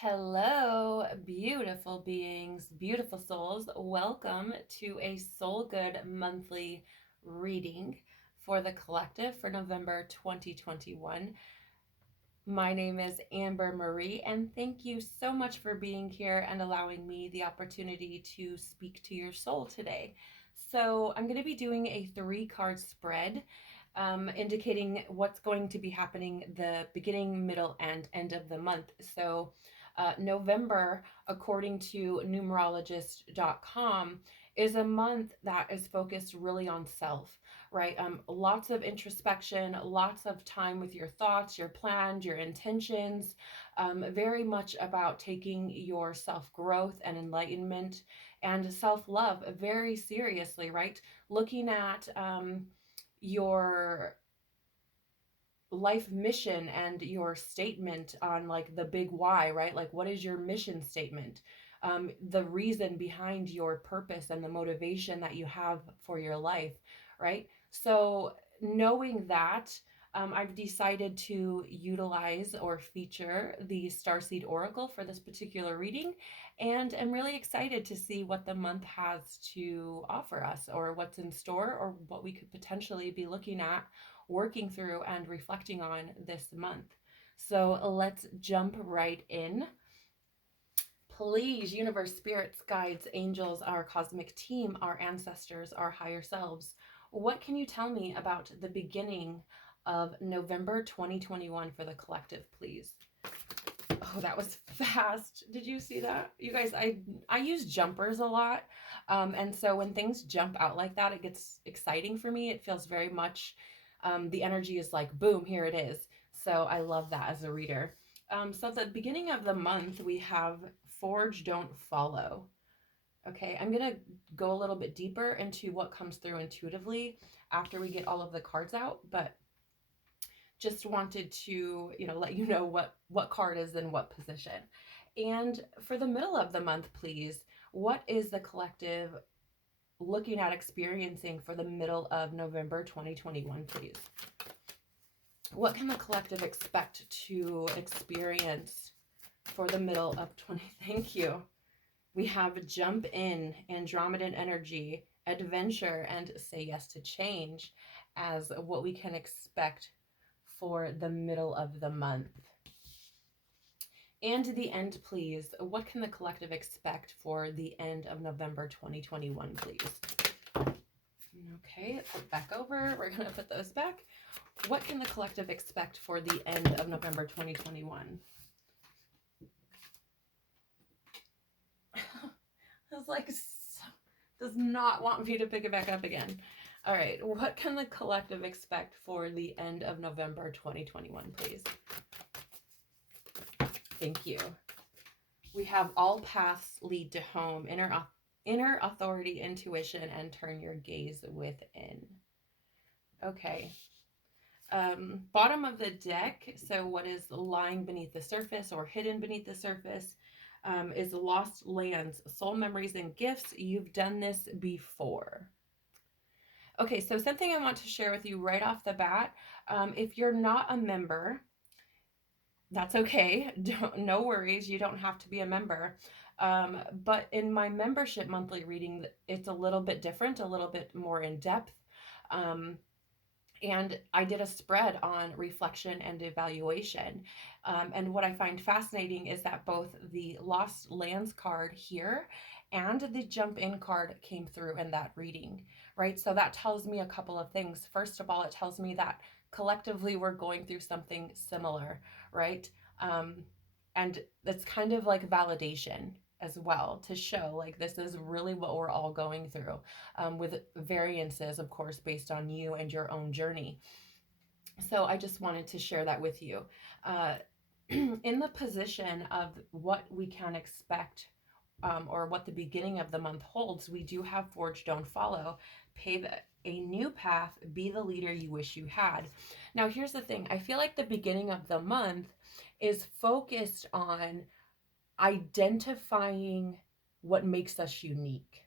Hello, beautiful beings, beautiful souls. Welcome to a Soul Good monthly reading for the collective for November 2021. My name is Amber Marie, and thank you so much for being here and allowing me the opportunity to speak to your soul today. So, I'm going to be doing a 3 card spread indicating what's going to be happening the beginning, middle, and end of the month. So, November, according to numerologist.com, is a month that is focused really on self, right? Lots of introspection, lots of time with your thoughts, your plans, your intentions, very much about taking your self growth and enlightenment and self love very seriously, right? Looking at your life mission and your statement on like the big why, right? Like, what is your mission statement? The reason behind your purpose and the motivation that you have for your life, right? So, knowing that, I've decided to utilize or feature the Starseed Oracle for this particular reading, and I'm really excited to see what the month has to offer us, or what's in store, or what we could potentially be looking at, working through, and reflecting on this month. So let's jump right in. Please, universe, spirits, guides, angels, our cosmic team, our ancestors, our higher selves, what can you tell me about the beginning of November 2021 for the collective, please? Oh, that was fast. Did you see that? You guys, I use jumpers a lot. And so when things jump out like that, it gets exciting for me. It feels very much, the energy is like, boom, here it is. So I love that as a reader. So at the beginning of the month, we have Forge, Don't Follow. Okay, I'm going to go a little bit deeper into what comes through intuitively after we get all of the cards out, but just wanted to, let you know what card is in what position. And for the middle of the month, please, what is the collective looking at experiencing for the middle of November 2021, please? What can the collective expect to experience for the middle of 20? Thank you. We have jump in, Andromedan energy, adventure, and say yes to change as what we can expect for the middle of the month. And the end, please. What can the collective expect for the end of November 2021, please? Okay, flip back over. We're going to put those back. What can the collective expect for the end of November 2021? It's like, does not want me to pick it back up again. All right, what can the collective expect for the end of November 2021, please? Thank you. We have all paths lead to home, inner authority, intuition, and turn your gaze within. Okay. Bottom of the deck, so what is lying beneath the surface or hidden beneath the surface is lost lands, soul memories, and gifts. You've done this before. Okay, so something I want to share with you right off the bat. If you're not a member, that's okay. No worries. You don't have to be a member. But in my membership monthly reading, it's a little bit different, a little bit more in depth. And I did a spread on reflection and evaluation. And what I find fascinating is that both the Lost Lands card here and the Jump In card came through in that reading, right? So that tells me a couple of things. First of all, it tells me that collectively we're going through something similar, right? And it's kind of like validation as well, to show like this is really what we're all going through, with variances, of course, based on you and your own journey. So I just wanted to share that with you. In the position of what we can expect, or what the beginning of the month holds, we do have Forge, Don't Follow, pave a new path, be the leader you wish you had. Now, here's the thing. I feel like the beginning of the month is focused on identifying what makes us unique,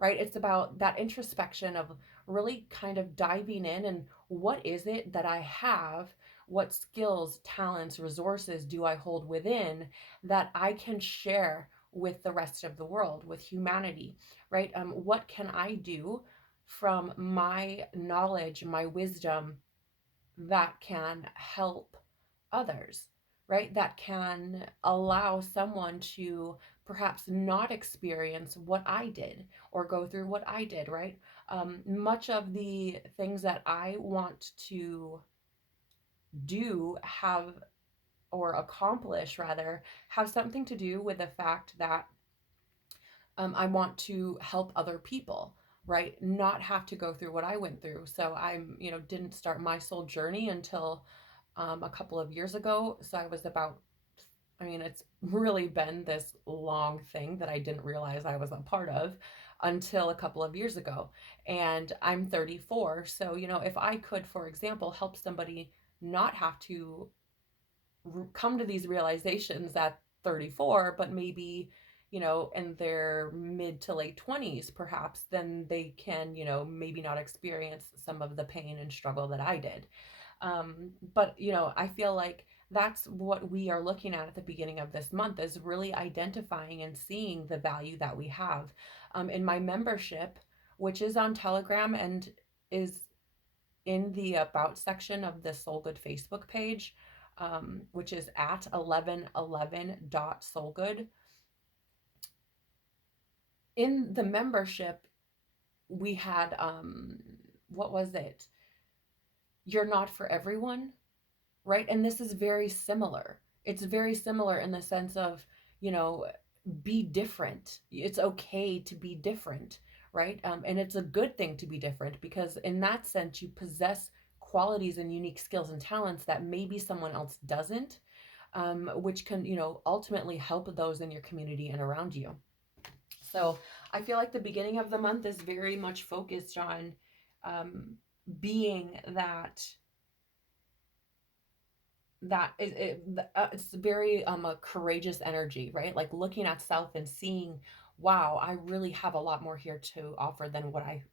right? It's about that introspection of really kind of diving in and what is it that I have what skills, talents, resources do I hold within that I can share with the rest of the world, with humanity, right? What can I do from my knowledge, my wisdom, that can help others, right? That can allow someone to perhaps not experience what I did or go through what I did, right? Much of the things that I want to do have, or accomplish rather, have something to do with the fact that I want to help other people, right? Not have to go through what I went through. So didn't start my soul journey until a couple of years ago. So I was about, it's really been this long thing that I didn't realize I was a part of until a couple of years ago. And I'm 34. So, if I could, for example, help somebody not have to come to these realizations at 34, but maybe, in their mid to late 20s, perhaps, then they can, maybe not experience some of the pain and struggle that I did. But, I feel like that's what we are looking at the beginning of this month, is really identifying and seeing the value that we have. In my membership, which is on Telegram and is in the About section of the Soul Good Facebook page, which is at 1111.soulgood. In the membership, we had, what was it? You're not for everyone, right? And this is very similar. It's very similar in the sense of, you know, be different. It's okay to be different, right? And it's a good thing to be different, because in that sense, you possess qualities and unique skills and talents that maybe someone else doesn't, which can, ultimately help those in your community and around you. So I feel like the beginning of the month is very much focused on being it's very a courageous energy, right? Like looking at self and seeing, wow, I really have a lot more here to offer than what I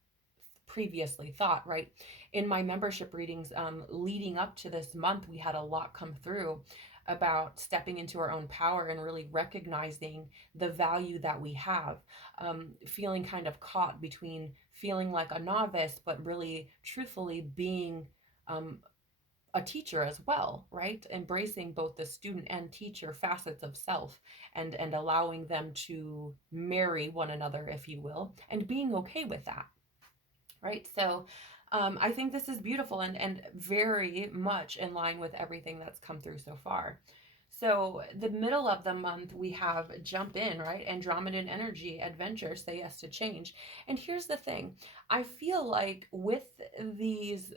previously thought, right? In my membership readings, leading up to this month, we had a lot come through about stepping into our own power and really recognizing the value that we have, feeling kind of caught between feeling like a novice, but really truthfully being um, a teacher as well, right? Embracing both the student and teacher facets of self, and allowing them to marry one another, if you will, and being okay with that, right? So I think this is beautiful, and very much in line with everything that's come through so far. So the middle of the month, we have jump in, right? Andromedan energy, adventure, say yes to change. And here's the thing. I feel like with these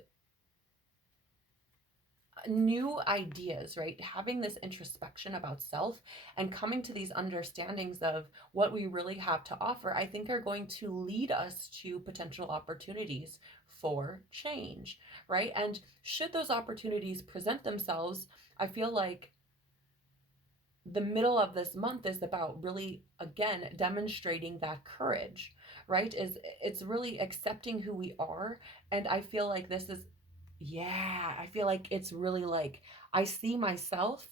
new ideas, right? Having this introspection about self and coming to these understandings of what we really have to offer, I think are going to lead us to potential opportunities for change, right? And should those opportunities present themselves, I feel like the middle of this month is about really, again, demonstrating that courage, right? Is it's really accepting who we are. And I feel like this is, yeah, I feel like it's really like, I see myself,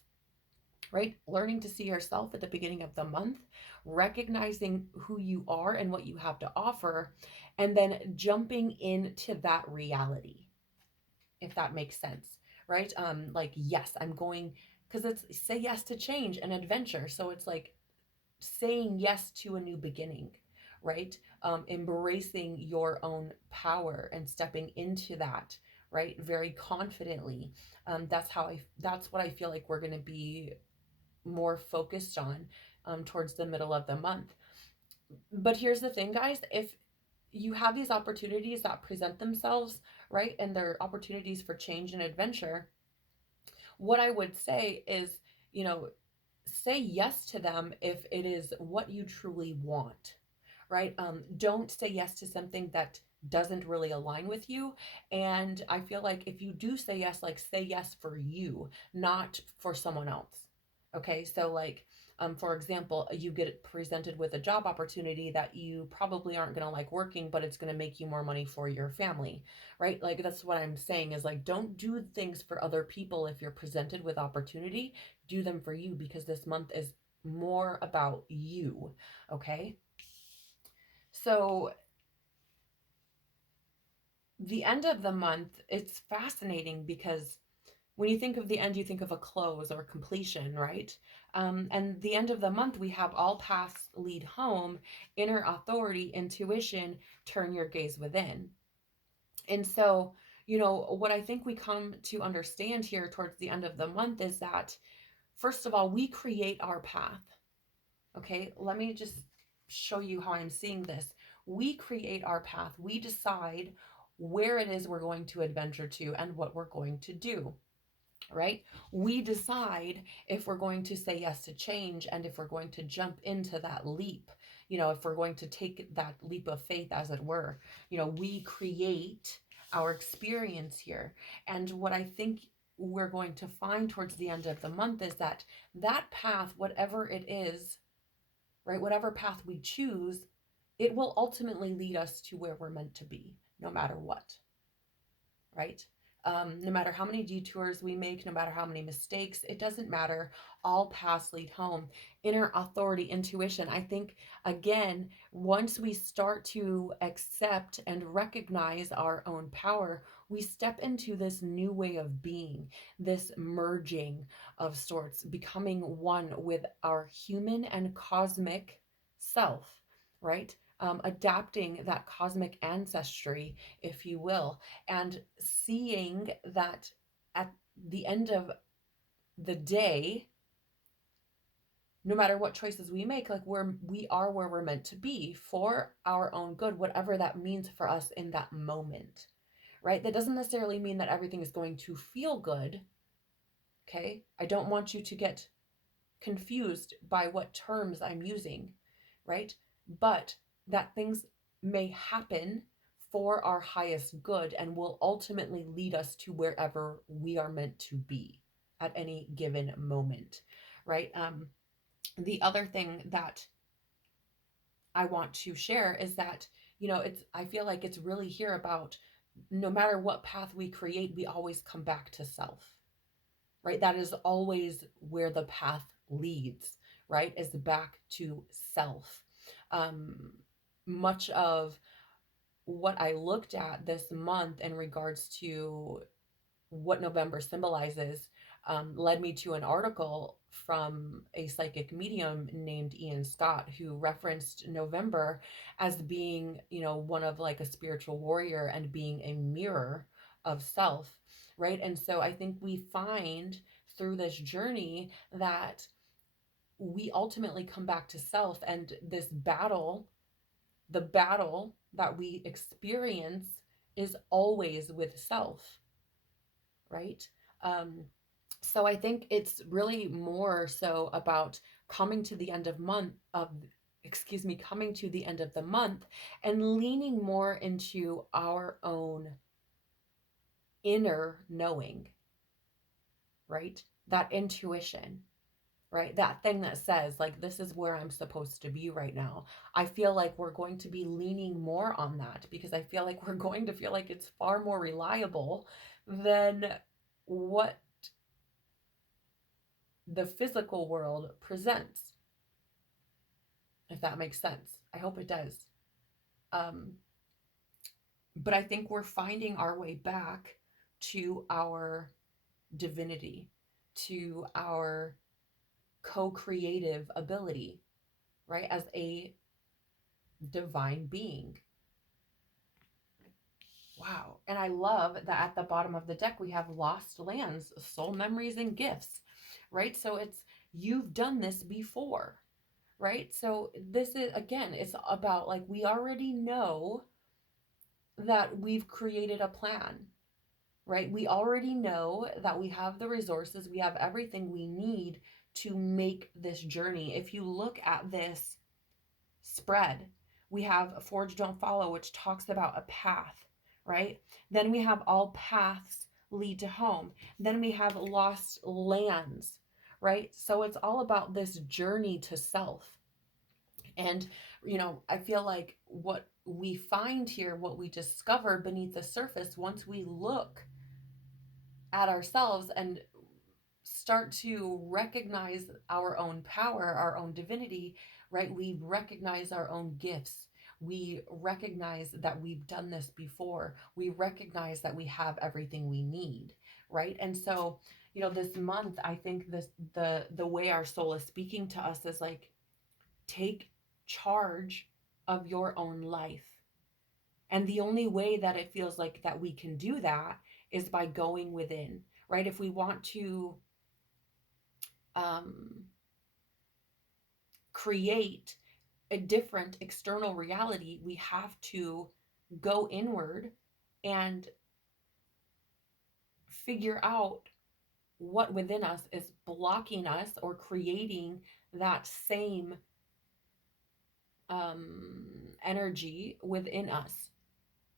right? Learning to see yourself at the beginning of the month, recognizing who you are and what you have to offer, and then jumping into that reality, if that makes sense, right? Like, yes, I'm going, because it's say yes to change and adventure. So it's like saying yes to a new beginning, right? Embracing your own power and stepping into that, right? Very confidently. That's what I feel like we're going to be more focused on towards the middle of the month. But here's the thing, guys, if you have these opportunities that present themselves, right, and they're opportunities for change and adventure, what I would say is, you know, say yes to them if it is what you truly want, right? Don't say yes to something that doesn't really align with you. And I feel like if you do say yes, like say yes for you, not for someone else. Okay, so like, for example, you get presented with a job opportunity that you probably aren't going to like working, but it's going to make you more money for your family, right? Like, that's what I'm saying is like, don't do things for other people. If you're presented with opportunity, do them for you, because this month is more about you. Okay. So the end of the month, it's fascinating because when you think of the end, you think of a close or completion, right? And the end of the month, we have all paths lead home, inner authority, intuition, turn your gaze within. And so, what I think we come to understand here towards the end of the month is that, first of all, we create our path. Okay, let me just show you how I'm seeing this. We create our path, we decide where it is we're going to adventure to and what we're going to do, right? We decide if we're going to say yes to change and if we're going to jump into that leap, if we're going to take that leap of faith, as it were. We create our experience here. And what I think we're going to find towards the end of the month is that that path, whatever it is, right, whatever path we choose, it will ultimately lead us to where we're meant to be, no matter what, right? No matter how many detours we make, no matter how many mistakes, it doesn't matter. All paths lead home. Inner authority, intuition. I think, again, once we start to accept and recognize our own power, we step into this new way of being, this merging of sorts, becoming one with our human and cosmic self, right? Adapting that cosmic ancestry, if you will, and seeing that at the end of the day, no matter what choices we make, like we are where we're meant to be for our own good, whatever that means for us in that moment, right? That doesn't necessarily mean that everything is going to feel good. Okay, I don't want you to get confused by what terms I'm using, right? But that things may happen for our highest good and will ultimately lead us to wherever we are meant to be at any given moment, right? The other thing that I want to share is that, I feel like it's really here about, no matter what path we create, we always come back to self, right? That is always where the path leads, right? Is back to self. Um, Much of what I looked at this month in regards to what November symbolizes led me to an article from a psychic medium named Ian Scott, who referenced November as being, one of like a spiritual warrior and being a mirror of self, right? And so I think we find through this journey that we ultimately come back to self, and this battle, the battle that we experience, is always with self, right? Um, so I think it's really more so about coming to the end of month of excuse me, coming to the end of the month and leaning more into our own inner knowing, right? That intuition, right? That thing that says, like, this is where I'm supposed to be right now. I feel like we're going to be leaning more on that because I feel like we're going to feel like it's far more reliable than what the physical world presents, if that makes sense. I hope it does. Um, but I think we're finding our way back to our divinity, to our co creative ability, right? As a divine being. Wow. And I love that at the bottom of the deck we have lost lands, soul memories, and gifts, right? So it's, you've done this before, right? So this is, again, it's about like, we already know that we've created a plan, right? We already know that we have the resources, we have everything we need to make this journey. If you look at this spread, we have Forge Don't Follow, which talks about a path, right? Then we have all paths lead to home. Then we have lost lands, right? So it's all about this journey to self. And, I feel like what we find here, what we discover beneath the surface, once we look at ourselves and start to recognize our own power, our own divinity, right? We recognize our own gifts. We recognize that we've done this before. We recognize that we have everything we need, right? And so, this month, I think the way our soul is speaking to us is like, take charge of your own life. And the only way that it feels like that we can do that is by going within, right? If we want to um, create a different external reality, we have to go inward and figure out what within us is blocking us or creating that same energy within us,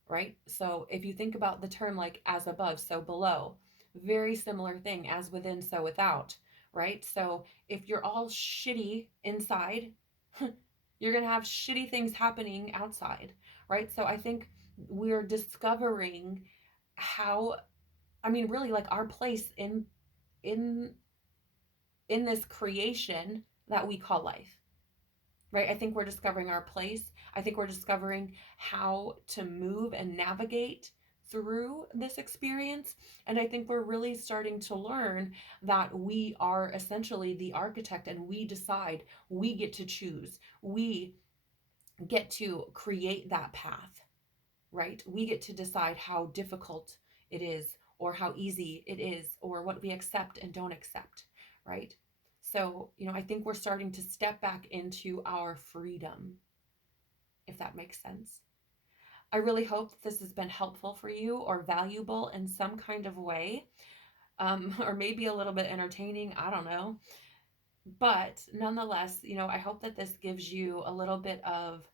right? So if you think about the term like as above, so below, very similar thing, as within, so without, right? So if you're all shitty inside, you're going to have shitty things happening outside, right? So I think we're discovering how, I mean, really like our place in in this creation that we call life, right? I think we're discovering our place. I think we're discovering how to move and navigate through this experience. And I think we're really starting to learn that we are essentially the architect, and we decide, we get to choose, we get to create that path, right? We get to decide how difficult it is, or how easy it is, or what we accept and don't accept, right? So, I think we're starting to step back into our freedom, if that makes sense. I really hope that this has been helpful for you or valuable in some kind of way, or maybe a little bit entertaining. I don't know. But nonetheless, I hope that this gives you a little bit of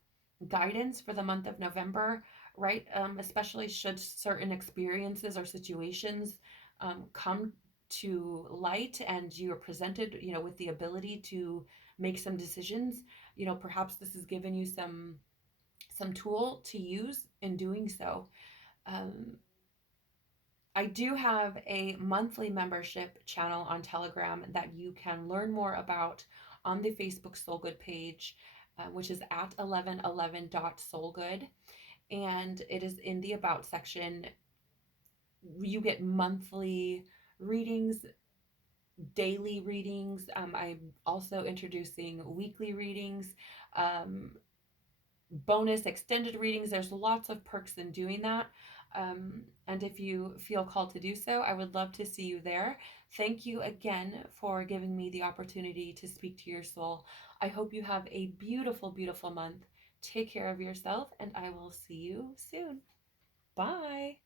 guidance for the month of November, right? Especially should certain experiences or situations come to light, and you are presented, with the ability to make some decisions. Perhaps this has given you some tool to use in doing so. Um, I do have a monthly membership channel on Telegram that you can learn more about on the Facebook Soul Good page, which is at 1111.soulgood. And it is in the About section. You get monthly readings, daily readings. I'm also introducing weekly readings, um, bonus extended readings. There's lots of perks in doing that. And if you feel called to do so, I would love to see you there. Thank you again for giving me the opportunity to speak to your soul. I hope you have a beautiful, beautiful month. Take care of yourself, and I will see you soon. Bye.